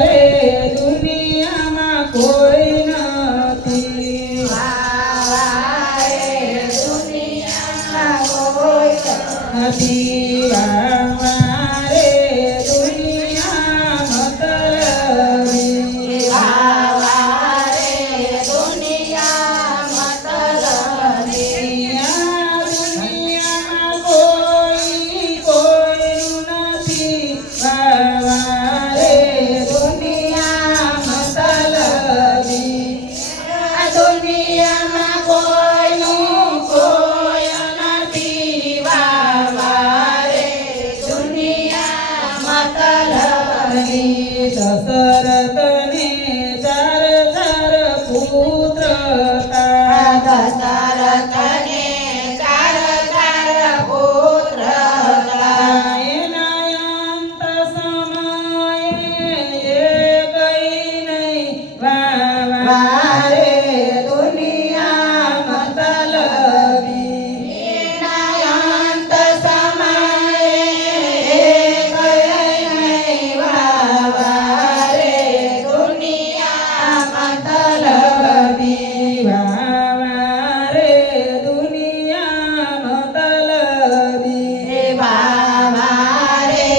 રે દુનિયામાં કોઈ નથી, દુનિયામાં કોઈ નથી રે દુનિયા મતલબી, દુનિયા મતલબી. દુનિયામાં કોઈ કોઈનું નથી, રે દુનિયા મતલબી, આ દુનિયામાં કોઈનું કોઈ નથી. વારે દુનિયા મતલબી. દશરથને ચાર ચાર પુત્ર હતા, દશરથને ચાર ચાર પુત્ર હતા. એના અંત સમયે એ કઈ નહીં, રે દુનિયા મતલબી, એના અંત સમયે કઈ નહીં. વારે દુનિયા મતલબી. રે દુનિયા મતલબી, વારે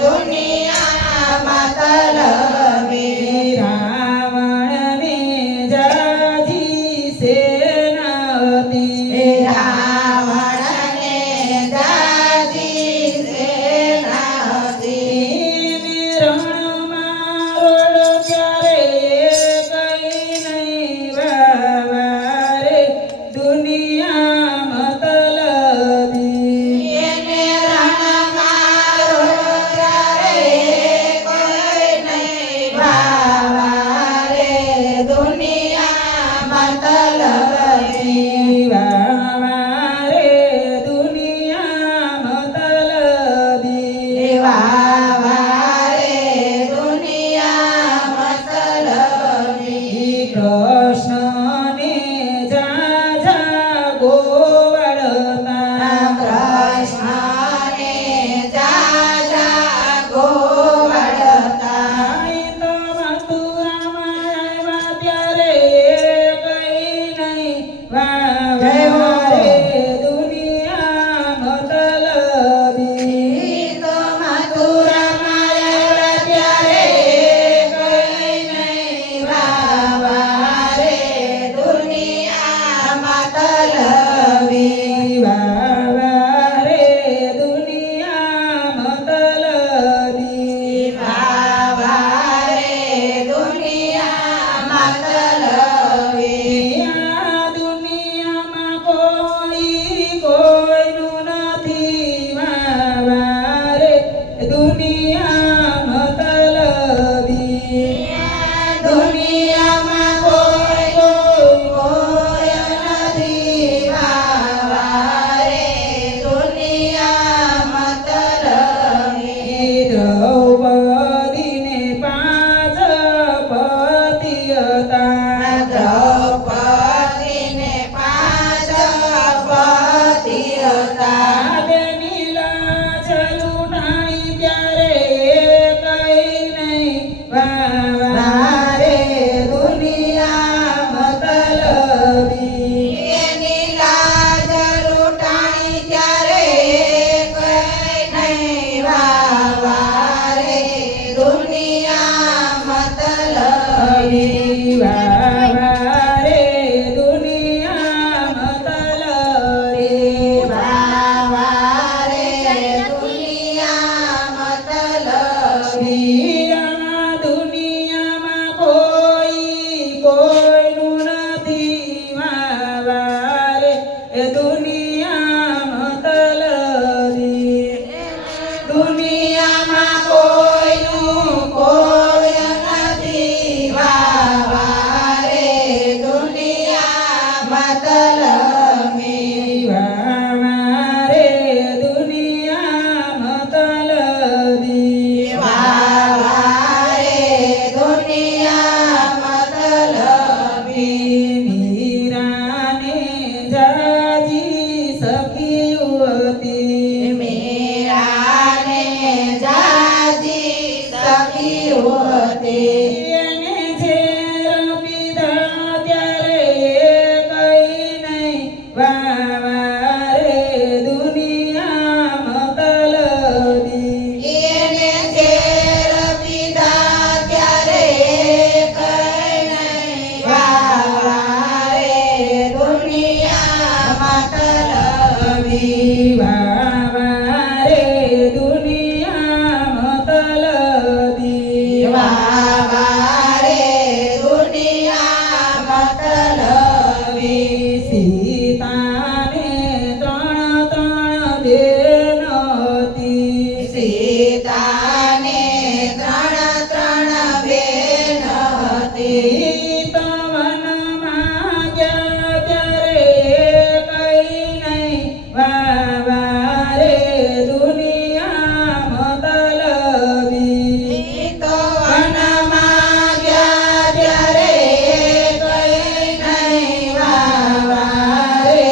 દુનિયા મતલબી. રાવણને જાજી સેના હતી, રાવણને જાજી સેના હતી. રણમાં રોડ ત્યારે કઈ નહીં, રે દુનિયા મતલબી, એને રણમાં રોરારે કોઈ નહીં. વારે દુનિયા મતલબી. રે દુનિયા મતલબી, વારે દુનિયા મતલબી. કૃષ્ણને જાજા ગોવડતા, કૃષ્ણને જાજા ગોવડતા. તો મથુરામાં આવ્યા ત્યારે કઈ નહીં, રે દુનિયા મતલબી, તો મથુરામાં આવ્યા ત્યારે કઈ નહીં. વારે દુનિયા મતલબી. રે દુનિયા મતલબી, વારે દુનિયા મતલબી. આ દુનિયામાં કોઈ કોઈનું નથી, રે દુનિયા મતલબી, દુનિયામાં કોઈ કોઈ નથી. વારે દુનિયા મતલબી. દ્રૌપદીને પાંચ પતિ હતા, દ્રૌપદીને પાંચ પતિ હતા. તેની લાજ લૂંટાણી ત્યારે કઈ નહીં, રે દુનિયા મતલબી, એની લાજ લૂંટાણી ત્યારે કઈ નહીં. વારે દુનિયા મતલબી. રે દુનિયા મતલબી, વારે દુનિયા મતલબી. આ દુનિયામાં કોઈ કોઈનું નથી, રે દુનિયા મતલબી, દુનિયામાં કોઈનું કોઈ નથી. વારે દુનિયા મતલબી. રે દુનિયા મતલબી, વારે હોતી એને ઝેર પીધા ત્યારે કઈ નહીં વાવારે દુનિયા મતલબી એને ઝેર પીધા ત્યારે કઈ નહીં વાવારે દુનિયા મતલબી વાવારે દુનિયા મતલબી વાવારે દુનિયા મતલબી સીતાને ત્રણ બેન હતી સીતાને ત્રણ બેન હતી તવનમાં ગયા ત્યારે કઈ નહીં વાવારે દુનિયા મતલબી તો વનમાં ગયા ત્યારે કઈ નહીં વાવારે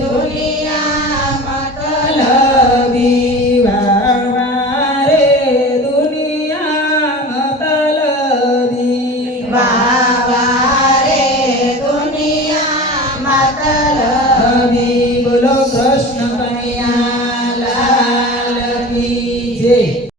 દુનિયા મતલબી વાવારે દુનિયા મતલબી વાવારે દુનિયા મતલબી